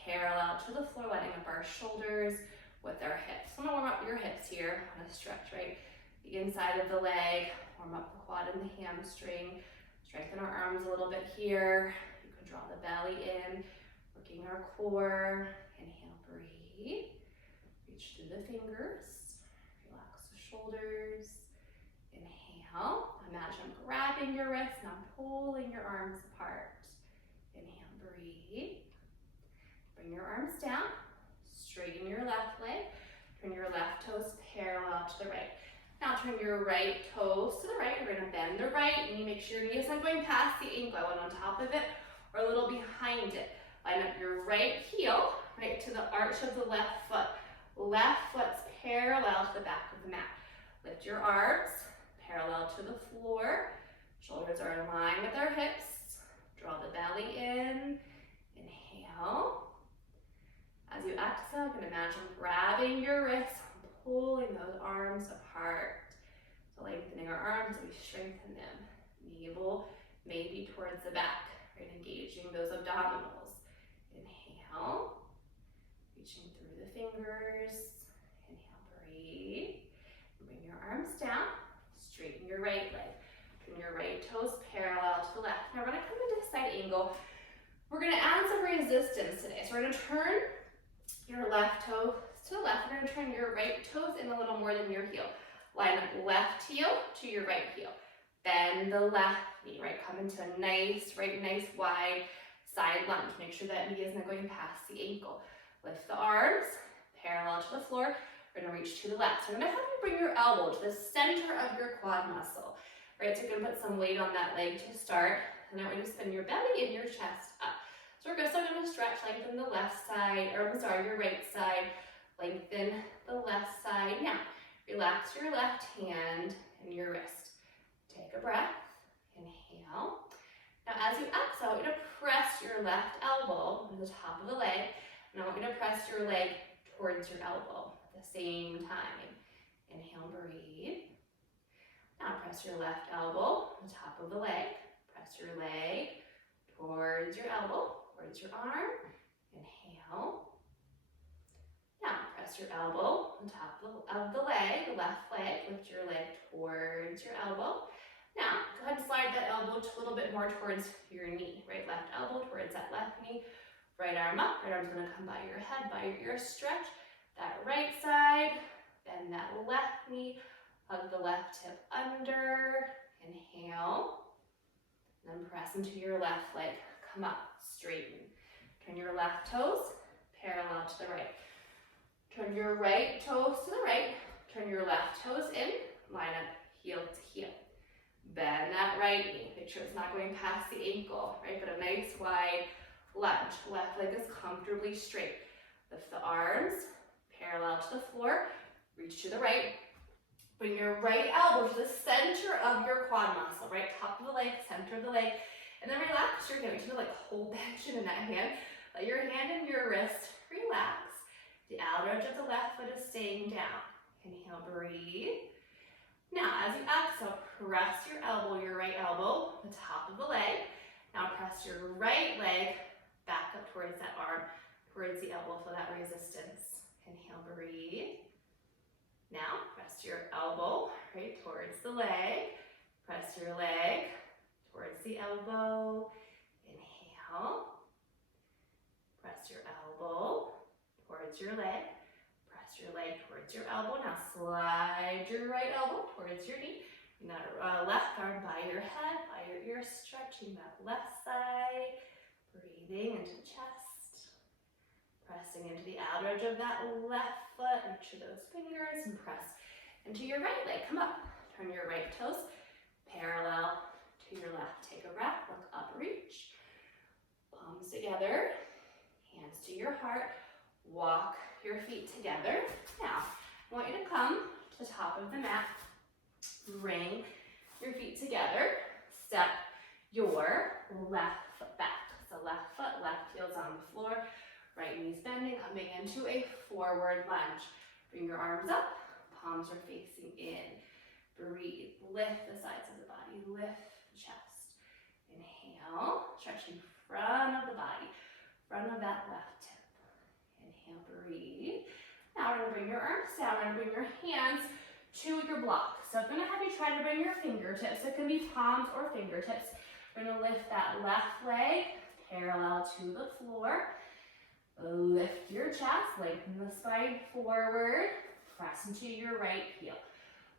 parallel to the floor, lining up our shoulders with our hips. I'm gonna warm up your hips here. I'm gonna stretch, right? The inside of the leg, warm up the quad and the hamstring. Strengthen our arms a little bit here. You can draw the belly in, working our core. Inhale, breathe. Reach through the fingers. Relax the shoulders. Inhale. Imagine grabbing your wrists, now pulling your arms apart. Inhale, breathe. Bring your arms down. Straighten your left leg. Turn your left toes parallel to the right. Now turn your right toes to the right. We're going to bend the right knee. Make sure your knee isn't going past the ankle. I went on top of it or a little behind it. Line up your right heel right to the arch of the left foot. Left foot's parallel to the back of the mat. Lift your arms parallel to the floor. Shoulders are in line with our hips. Draw the belly in. Inhale. As you exhale, you can imagine grabbing your wrists, pulling those arms apart. So lengthening our arms, we strengthen them. Navel maybe towards the back, right? Engaging those abdominals. Inhale. Reaching through the fingers. Inhale, breathe. Bring your arms down. Straighten your right leg. Turn your right toes parallel to the left. Now we're gonna come into a side angle. We're gonna add some resistance today. So we're gonna turn your left toe to the left. We're gonna turn your right toes in a little more than your heel. Line up left heel to your right heel. Bend the left knee, right? Come into a nice wide side lunge. Make sure that knee isn't going past the ankle. Lift the arms parallel to the floor. We're gonna reach to the left. So I'm gonna have you bring your elbow to the center of your quad muscle, right? So you're gonna put some weight on that leg to start, and I want you to spin your belly and your chest up. So we're still gonna stretch, lengthen the left side, or I'm sorry, your right side, lengthen the left side. Now, relax your left hand and your wrist. Take a breath, inhale. Now as you exhale, I want you to press your left elbow to the top of the leg, and I want you to press your leg towards your elbow at the same time. Inhale, breathe. Now press your left elbow on the top of the leg. Press your leg towards your elbow, towards your arm. Inhale. Now press your elbow on top of the leg, the left leg. Lift your leg towards your elbow. Now go ahead and slide that elbow a little bit more towards your knee. Right left elbow towards that left knee. Right arm up. Right arm's gonna come by your head, by your ear. Stretch that right side. Bend that left knee. Hug the left hip under. Inhale. And then press into your left leg. Come up, straighten. Turn your left toes parallel to the right. Turn your right toes to the right. Turn your left toes in. Line up heel to heel. Bend that right knee. Make sure it's not going past the ankle, right? But a nice wide lunge. Left leg is comfortably straight. Lift the arms parallel to the floor. Reach to the right. Bring your right elbow to the center of your quad muscle, right? Top of the leg, center of the leg. And then relax your hand. You like whole tension in that hand. Let your hand and your wrist relax. The outer edge of the left foot is staying down. Inhale, breathe. Now, as you exhale, press your elbow, your right elbow, the top of the leg. Now press your right leg back up towards that arm, towards the elbow for that resistance. Inhale, breathe. Now, press your elbow right towards the leg. Press your leg towards the elbow. Inhale. Press your elbow towards your leg. Press your leg towards your elbow. Now slide your right elbow towards your knee. Bring that left arm by your head, by your ear, stretching that left side. Breathing into the chest. Pressing into the outer edge of that left foot. Reach to those fingers and press into your right leg. Come up. Turn your right toes parallel to your left. Take a breath. Look up, reach. Palms together. Hands to your heart. Walk your feet together. Now, I want you to come to the top of the mat. Bring your feet together. Step your left foot back. So left foot, left heel's on the floor. Right knee's bending, coming into a forward lunge. Bring your arms up, palms are facing in. Breathe, lift the sides of the body, lift the chest. Inhale, stretching front of the body, front of that left hip. Inhale, breathe. Now we're gonna bring your arms down, we're gonna bring your hands to your block. So I'm gonna have you try to bring your fingertips. It can be palms or fingertips. We're gonna lift that left leg parallel to the floor. Lift your chest, lengthen the spine forward. Press into your right heel.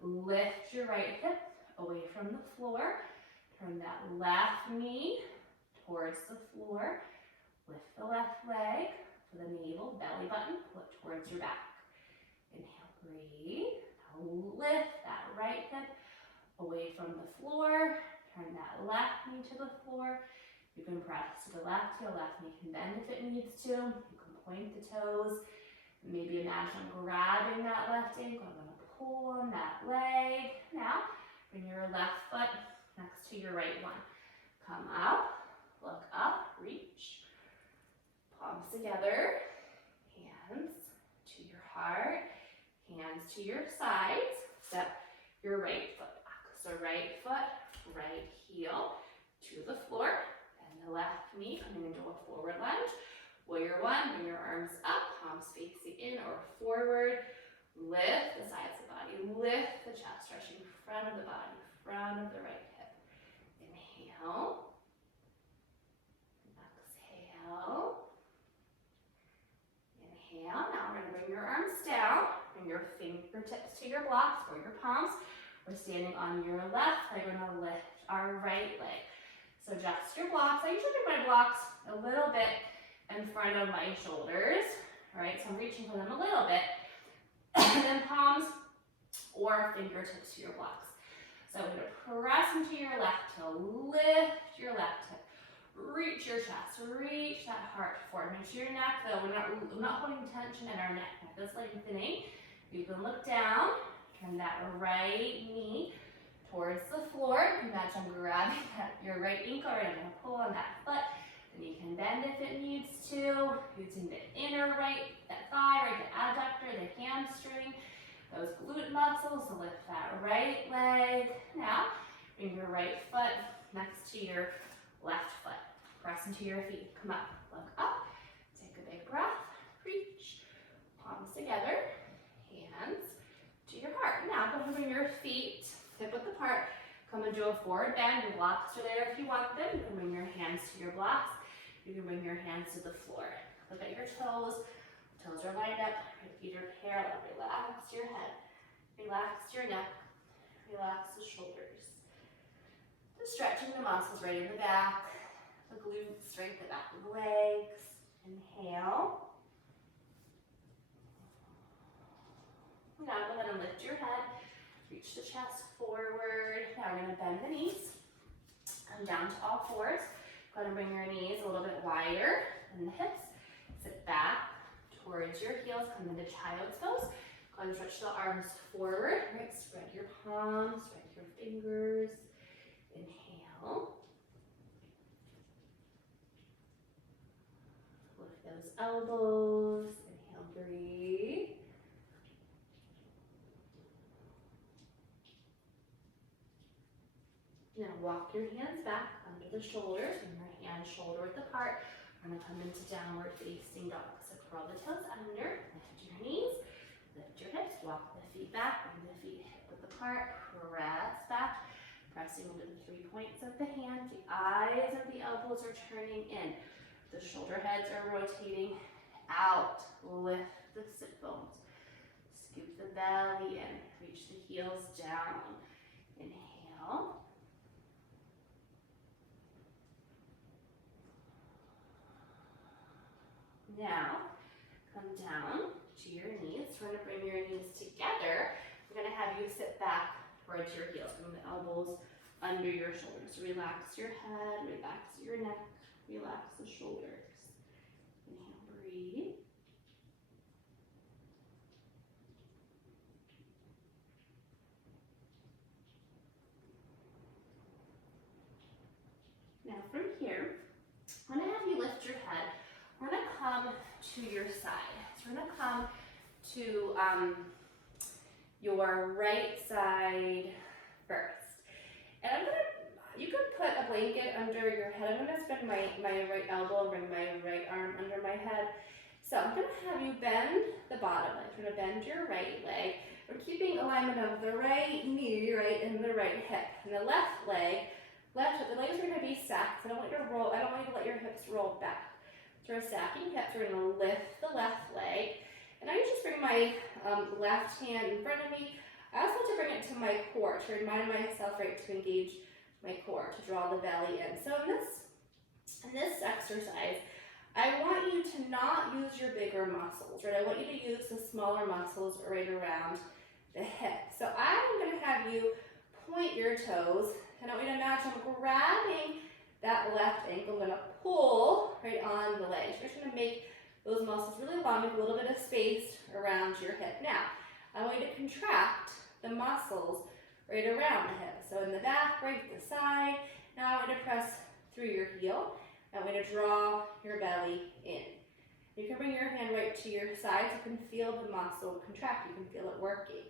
Lift your right hip away from the floor. Turn that left knee towards the floor. Lift the left leg to the navel, belly button, pull it towards your back. Inhale, breathe. Now lift that right hip away from the floor. Turn that left knee to the floor. You can press to the left heel, left knee can bend if it needs to. You can point the toes. Maybe imagine grabbing that left ankle. I'm going to pull on that leg. Now, bring your left foot next to your right one. Come up, look up, reach. Palms together, hands to your heart, hands to your sides. Step your right foot back. So right foot, right heel to the floor. And the left knee coming into a forward lunge. Warrior one, bring your arms up, palms facing in or forward. Lift the sides of the body, lift the chest, stretching front of the body, front of the right hip. Inhale. Exhale. Inhale. Now we're going to bring your arms down. Bring your fingertips to your blocks or your palms. We're standing on your left leg. We're going to lift our right leg. So adjust your blocks. I usually bring my blocks a little bit in front of my shoulders. All right, so I'm reaching for them a little bit. And then palms or fingertips to your blocks. So I'm going to press into your left heel, lift your left hip, reach your chest, reach that heart forward. Make sure your neck, though, we're not holding tension in our neck. Neck is lengthening. You can look down, turn that right knee towards the floor. Imagine I'm grabbing your right ankle, and I'm going to pull on that foot. And you can bend if it needs to, using the inner right, that thigh, right, the adductor, the hamstring, those glute muscles to lift that right leg. Now, bring your right foot next to your left foot. Press into your feet. Come up, look up, take a big breath, reach, palms together, hands to your heart. Now, go ahead and bring your feet hip width apart. Come into a forward bend. Your blocks are there if you want them. You can bring your hands to your blocks. You can bring your hands to the floor. Look at your toes. Toes are lined up. Your feet are parallel. Relax your head. Relax your neck. Relax the shoulders. Just stretching the muscles right in the back. The glutes, right the back of the legs. Inhale. Now go ahead and lift your head. Reach the chest forward. Now we're going to bend the knees. Come down to all fours. Go ahead and bring your knees a little bit wider than the hips. Sit back towards your heels. Come into child's pose. Go ahead and stretch the arms forward. Right, spread your palms, spread your fingers. Inhale. Lift those elbows. Inhale, breathe. Now walk your hands back under the shoulders, and your hands shoulder width apart. We're going to come into downward facing dog. So curl the toes under, lift your knees, lift your hips, walk the feet back, bring the feet hip width apart, press back, pressing into the 3 points of the hands. The eyes of the elbows are turning in. The shoulder heads are rotating out. Lift the sit bones. Scoop the belly in. Reach the heels down. Inhale. Now, come down to your knees. We're going to bring your knees together. We're going to have you sit back towards your heels. Bring the elbows under your shoulders. Relax your head, relax your neck, relax the shoulders. Inhale, breathe. Now from here, I'm going to have you lift your head. We're going to come to your side. So we're gonna come to your right side first. And you can put a blanket under your head. I'm gonna spin my right elbow and bring my right arm under my head. So I'm gonna have you bend the bottom leg. We're gonna bend your right leg. We're keeping alignment of the right knee, right, and the right hip. And the left leg, the legs are gonna be stacked. So I don't want you to roll, I don't want you to let your hips roll back. So we're stacking hips, we're gonna lift the left leg. And I just bring my left hand in front of me. I also like to bring it to my core to remind myself, right, to engage my core, to draw the belly in. So in this exercise, I want you to not use your bigger muscles, right? I want you to use the smaller muscles right around the hip. So I'm gonna have you point your toes, and I want you to imagine I'm grabbing that left ankle. I'm gonna pull right on the leg. You're just gonna make those muscles really long with a little bit of space around your hip. Now, I want you to contract the muscles right around the hip. So in the back, right to the side. Now I want you to press through your heel. I want you to draw your belly in. You can bring your hand right to your side so you can feel the muscle contract. You can feel it working.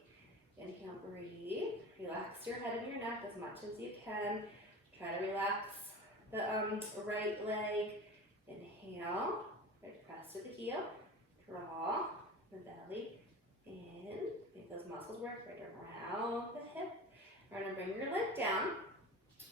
Inhale, breathe. Relax your head and your neck as much as you can. Try to relax the right leg. Inhale. Press to the heel, draw the belly in, make those muscles work right around the hip. We're gonna bring your leg down.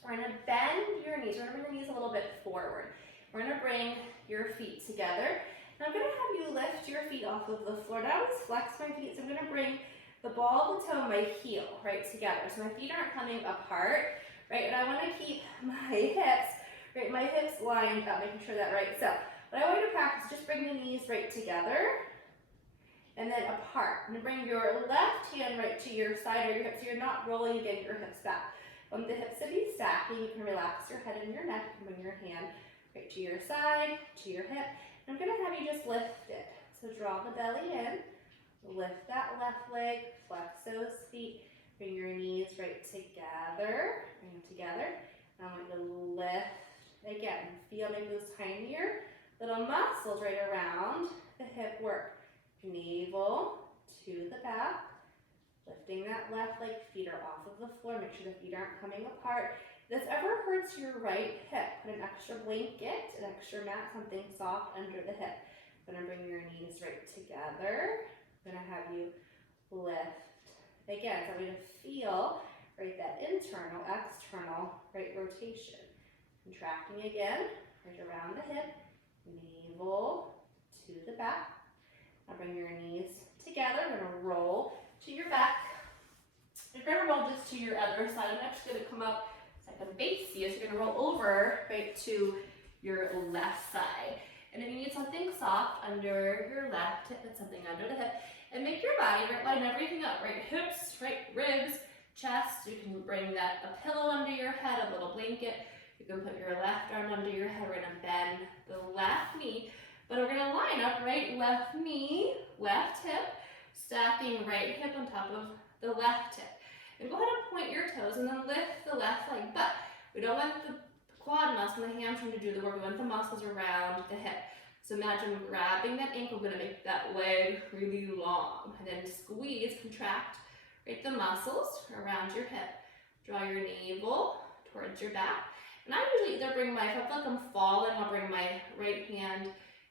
We're gonna bend your knees. We're gonna bring the knees a little bit forward. We're gonna bring your feet together. And I'm gonna have you lift your feet off of the floor. I always flex my feet, so I'm gonna bring the ball of the toe and my heel right together. So my feet aren't coming apart, right? And I wanna keep my hips, right? My hips lined up, making sure that, right? So what I want you to practice, just bring the knees right together and then apart. I'm gonna bring your left hand right to your side of your hips so you're not rolling again your hips back. Want the hips to be stacking. You can relax your head and your neck. You can bring your hand right to your side, to your hip. And I'm gonna have you just lift it. So draw the belly in, lift that left leg, flex those feet, bring your knees right together, bring them together. And I want you to lift again. Feel maybe those tinier little muscles right around the hip work. Navel to the back, lifting that left leg, feet are off of the floor. Make sure the feet aren't coming apart. If this ever hurts your right hip, put an extra blanket, an extra mat, something soft under the hip. I'm gonna bring your knees right together. I'm gonna have you lift again. So I'm gonna feel right that internal, external, right rotation. Contracting again, right around the hip. Navel to the back. Now bring your knees together. We're gonna roll to your back. You're gonna roll just to your other side. I'm actually gonna come up so I can face you. So you're gonna roll over right to your left side. And if you need something soft under your left hip, put something under the hip. And make your body, right, line everything up, right hips, right ribs, chest. You can bring that a pillow under your head, a little blanket. You can put your left arm under your head. We're gonna bend the left knee, but we're gonna line up, right, left knee, left hip, stacking right hip on top of the left hip. And go ahead and point your toes and then lift the left leg, but we don't want the quad muscle and the hamstring to do the work. We want the muscles around the hip. So imagine grabbing that ankle, we're gonna make that leg really long. And then squeeze, contract, right, the muscles around your hip. Draw your navel towards your back. And I usually either bring if I feel like I'm falling, I'll bring my right hand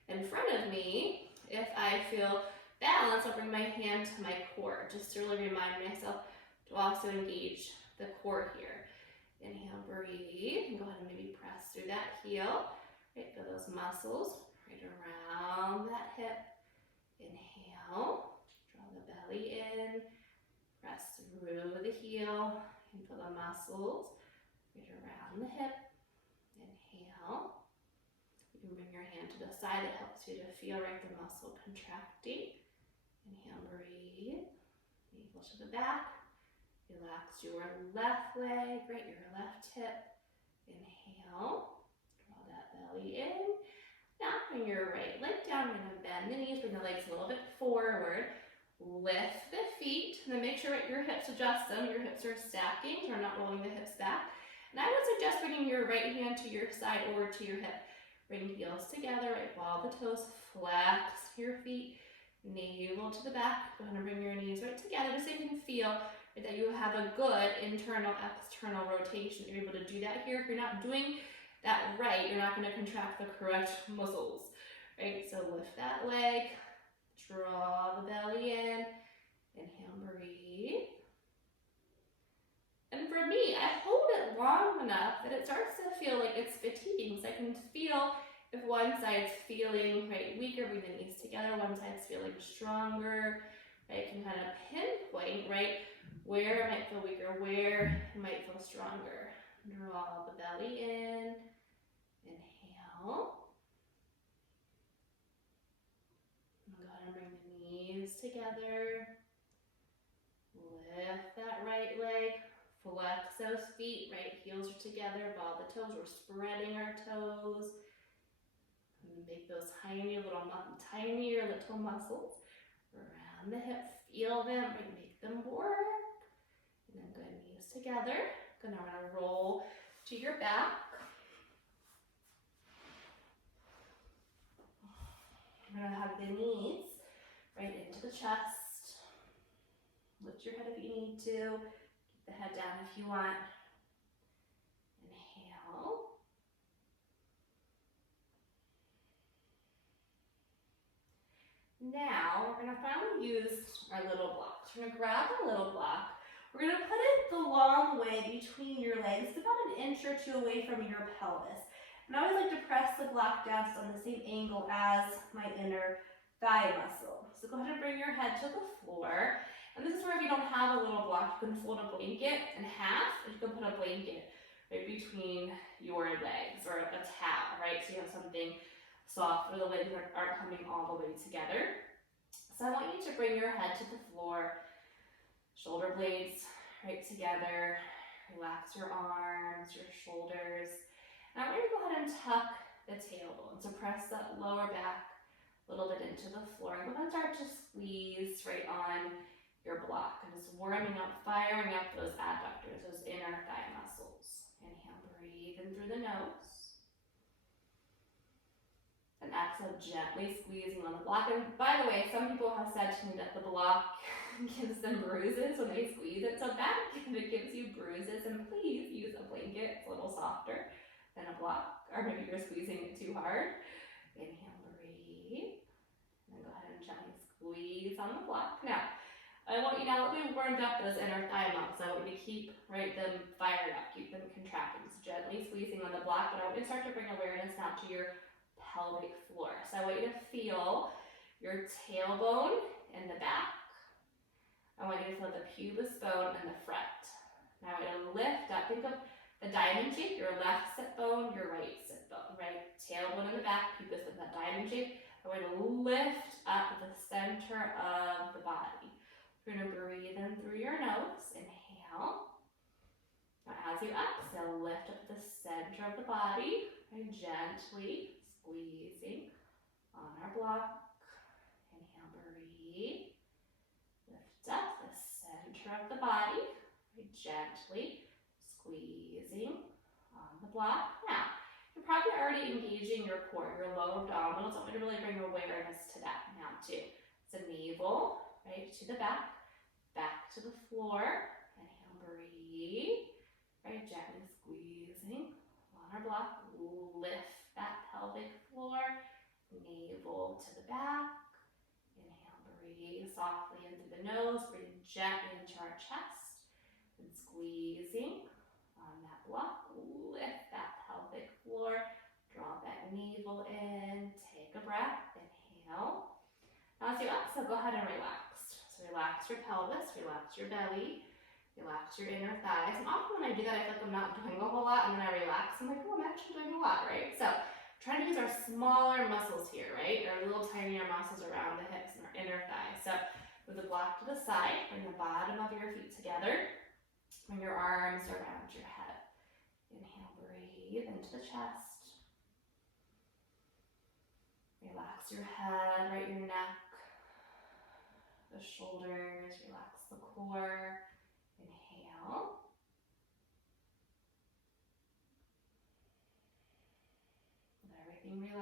in front of me. If I feel balanced, I'll bring my hand to my core, just to really remind myself to also engage the core here. Inhale, breathe, and go ahead and maybe press through that heel, right, feel those muscles right around that hip. Inhale, draw the belly in, press through the heel, and feel the muscles right around the hip. Inhale. You can bring your hand to the side. That helps you to feel, right, the muscle contracting. Inhale, breathe. Navel to the back. Relax your left leg, right, your left hip. Inhale. Draw that belly in. Now bring your right leg down. We're going to bend the knees, bring the legs a little bit forward. Lift the feet. And then make sure that your hips adjust them. Your hips are stacking, so we're not rolling the hips back. And I would suggest bringing your right hand to your side or to your hip. Bring heels together, right? Ball the toes, flex your feet, navel to the back. Go ahead and bring your knees right together just so you can feel right, that you have a good internal, external rotation. You're able to do that here. If you're not doing that right, you're not going to contract the correct muscles, right? So lift that leg, draw the belly in, inhale, breathe. And for me, I hold it long enough that it starts to feel like it's fatiguing. So I can feel if one side's feeling right weaker, bring the knees together, one side's feeling stronger. Right? I can kind of pinpoint right where it might feel weaker, where it might feel stronger. Draw the belly in, inhale. And go ahead and bring the knees together. Lift that right leg. Flex those feet, right heels are together, ball the toes, we're spreading our toes. And make those tinier little muscles around the hip, feel them, right? Make them work. And then good, knees together. Gonna roll to your back. We're gonna have the knees right into the chest. Lift your head if you need to. The head down if you want. Inhale. Now we're going to finally use our little blocks. We're going to grab a little block. We're going to put it the long way between your legs, about 1 inch or 2 away from your pelvis. And I always like to press the block down just on the same angle as my inner thigh muscle. So go ahead and bring your head to the floor. And this is where if you don't have a little block, you can fold a blanket in half, and you can put a blanket right between your legs, or a towel, right? So you have something soft where the legs aren't coming all the way together. So I want you to bring your head to the floor, shoulder blades right together, relax your arms, your shoulders. And I want you to go ahead and tuck the tailbone. So press that lower back a little bit into the floor, and go ahead and start to squeeze right on your block, and just warming up, firing up those adductors, those inner thigh muscles. Inhale, breathe in through the nose. And exhale, gently squeezing on the block. And by the way, some people have said to me that the block gives them bruises when they squeeze it so bad, and it gives you bruises. And please use a blanket, it's a little softer than a block, or maybe you're squeezing it too hard. Inhale, breathe. And then go ahead and gently squeeze on the block. Now, I want you now that we've warmed up those inner thigh muscles, I want you to keep them fired up, keep them contracting. So gently squeezing on the block, but I want you to start to bring awareness now to your pelvic floor. So I want you to feel your tailbone in the back. I want you to feel the pubis bone in the front. Now I want you to lift up, think of the diamond shape, your left sit bone, your right sit bone, right? Tailbone in the back, pubis in that diamond shape. I want you to lift up the center of the body. We're going to breathe in through your nose. Inhale. Now as you exhale, lift up the center of the body and gently squeezing on our block. Inhale, breathe. Lift up the center of the body. Gently squeezing on the block. Now, you're probably already engaging your core, your lower abdominals. I want you to really bring awareness to that now too. So navel right to the back to the floor. Inhale, breathe. Right, gently squeezing on our block. Lift that pelvic floor. Navel to the back. Inhale, breathe softly in through the nose. Breathe gently into our chest. And squeezing on that block. Lift that pelvic floor. Draw that navel in. Take a breath. Inhale. Now as you exhale, go ahead and relax. So relax your pelvis, relax your belly, relax your inner thighs. And often when I do that, I feel like I'm not doing a whole lot, and then I relax. I'm like, oh, I'm actually doing a lot, right? So trying to use our smaller muscles here, right? Our little tinier muscles around the hips and our inner thighs. So with the block to the side, bring the bottom of your feet together. Bring your arms around your head. Inhale, breathe into the chest. Relax your head, right, your neck, the shoulders, relax the core. Inhale. Let everything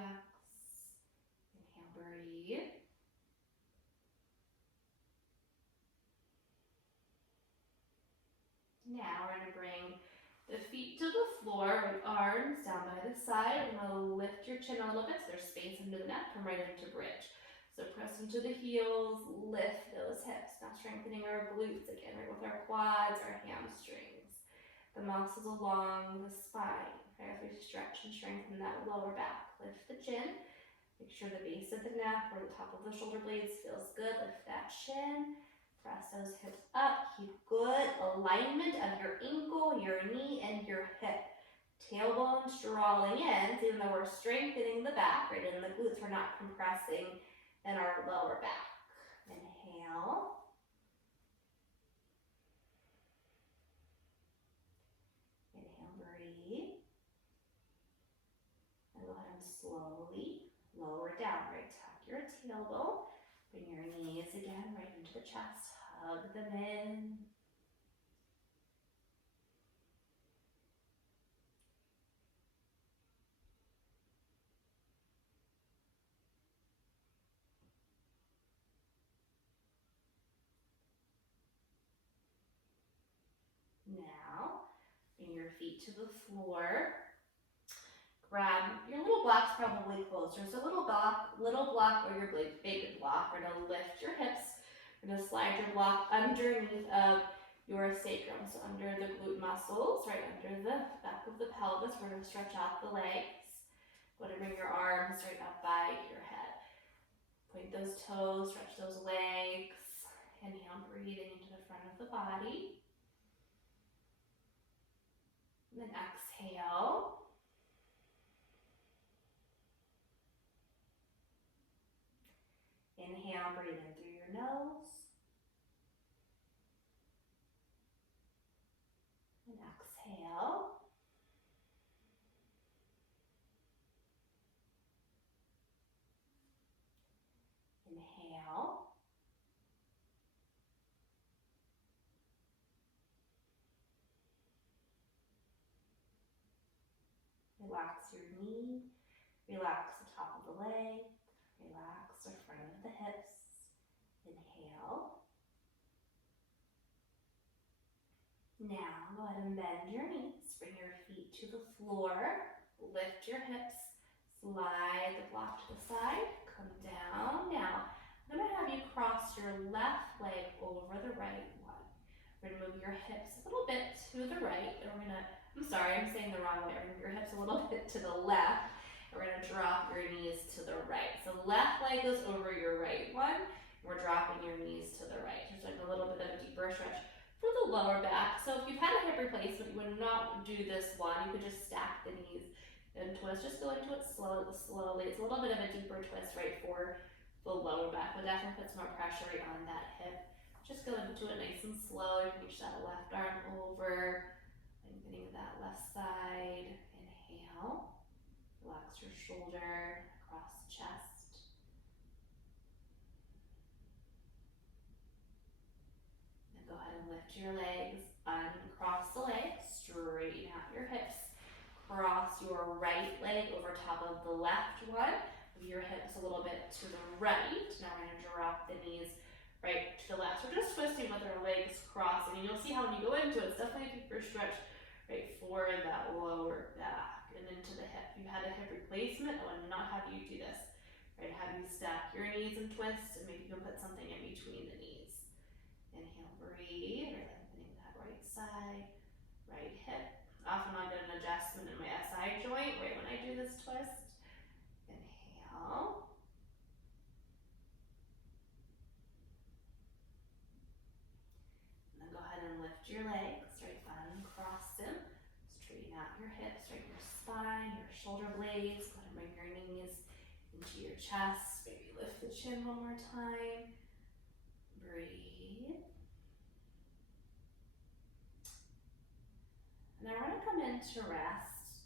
Now we're gonna bring the feet to the floor with arms down by the side. We're gonna lift your chin a little bit so there's space under the neck. Come right into bridge. So press into the heels, lift those hips. Now strengthening our glutes again, right with our quads, our hamstrings. The muscles along the spine. Right, as we stretch and strengthen that lower back. Lift the chin. Make sure the base of the neck or the top of the shoulder blades feels good. Lift that chin. Press those hips up. Keep good alignment of your ankle, your knee, and your hip. Tailbones drawing in. So even though we're strengthening the back, right, and the glutes, we're not compressing in our lower back. Inhale. Inhale, breathe. And go ahead and slowly lower down, right? Tuck your tailbone. Bring your knees again right into the chest. Hug them in. Now, bring your feet to the floor. Grab your little block's probably closer. So little block or your big block. We're gonna lift your hips. We're gonna slide your block underneath of your sacrum, so under the glute muscles, right under the back of the pelvis. We're gonna stretch out the legs. Go ahead and bring your arms right up by your head. Point those toes, stretch those legs. Inhale, breathing into the front of the body. And then exhale. Inhale, breathe in through your nose. And exhale. Inhale. Relax your knee. Relax the top of the leg. Relax the front of the hips. Inhale. Now, go ahead and bend your knees. Bring your feet to the floor. Lift your hips. Slide the block to the side. Come down. Now, I'm going to have you cross your left leg over the right one. We're going to move your hips a little bit to the right. And we're going to, I'm sorry, I'm saying the wrong way. We're going to move your hips a little bit to the left. We're going to drop your knees to the right. So left leg goes over your right one. We're dropping your knees to the right. Just like a little bit of a deeper stretch for the lower back. So if you've had a hip replacement, you would not do this one. You could just stack the knees and twist. Just go into it slowly. It's a little bit of a deeper twist, right, for the lower back. But definitely puts more pressure on that hip. Just go into it nice and slow. You can reach that left arm over. Lengthening that left side. Inhale. Relax your shoulder across the chest. Then go ahead and lift your legs, uncross the legs, straighten out your hips. Cross your right leg over top of the left one. Move your hips a little bit to the right. Now we're going to drop the knees right to the left. So we're just twisting with our legs crossing. And you'll see how when you go into it, it's definitely a deeper stretch, right, for that lower back and into the hip. If you had a hip replacement, I would not have you do this. Right, have you stack your knees and twist, and maybe you can put something in between the knees. Inhale, breathe, right, lengthening that right side, right hip. Often I'll get an adjustment in my SI joint right when I do this twist. Inhale. And then go ahead and lift your legs, right, uncross them. Straighten out your hips, right, your spine, your shoulder blades. Go ahead and bring your knees into your chest. Maybe lift the chin one more time. Breathe. And then we're going to come into rest.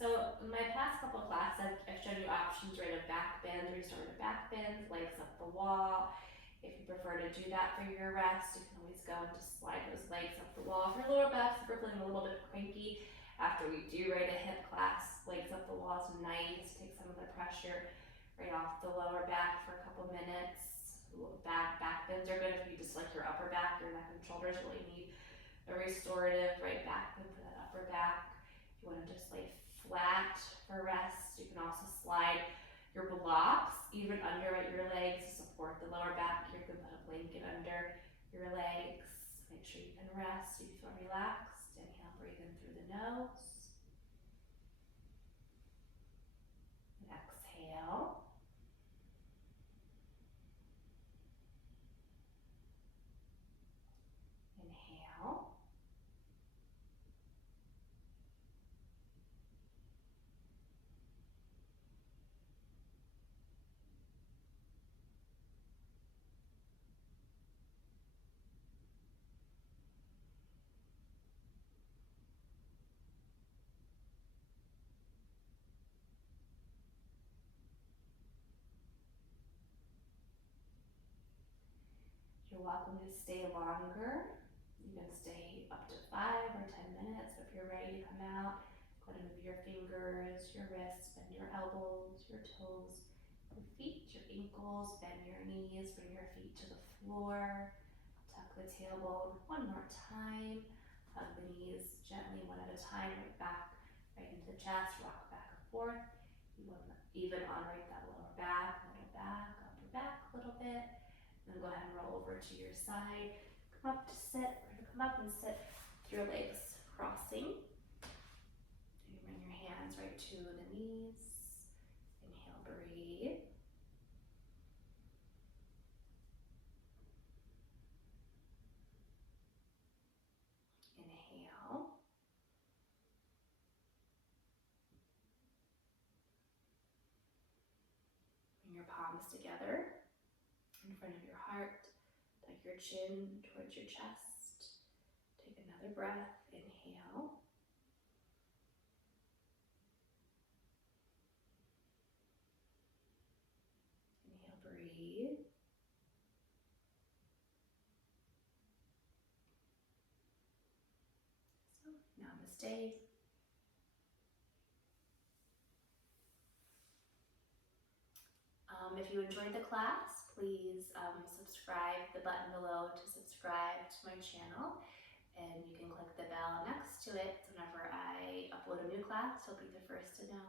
So in my past couple of classes, I've shown you options, right, of back bends, where you start with a back bend, legs up the wall. If you prefer to do that for your rest, you can always go and just slide those legs up the wall. If your lower back's feeling a little bit cranky after we do, right, a hip class, legs up the wall is nice. Take some of the pressure right off the lower back for a couple minutes. Back bends are good if you just like your upper back, your neck and shoulders really need a restorative right back for that upper back. If you want to just lay flat for rest, you can also slide your blocks even under at your legs to support the lower back. You can put a blanket under your legs. Make sure you can rest. You feel relaxed. Inhale, breathe in through the nose. And exhale. Inhale. You're welcome to stay longer. You can stay up to 5 or 10 minutes. If you're ready to come out, go ahead and move your fingers, your wrists, bend your elbows, your toes, your feet, your ankles, bend your knees, bring your feet to the floor, tuck the tailbone one more time, hug the knees gently one at a time, right back, right into the chest, rock back and forth, even on that lower back, middle back, upper back a little bit. Then go ahead and roll over to your side. Come up to sit. We're going to come up and sit with your legs crossing. You bring your hands right to the knees. Inhale, breathe. Inhale. Bring your palms together in front of your heart. Tuck your chin towards your chest. Take another breath. Inhale. Inhale, breathe. So, namaste. If you enjoyed the class, please subscribe, the button below to subscribe to my channel, and you can click the bell next to it. Whenever I upload a new class, you'll be the first to know.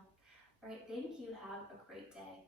All right, thank you. Have a great day.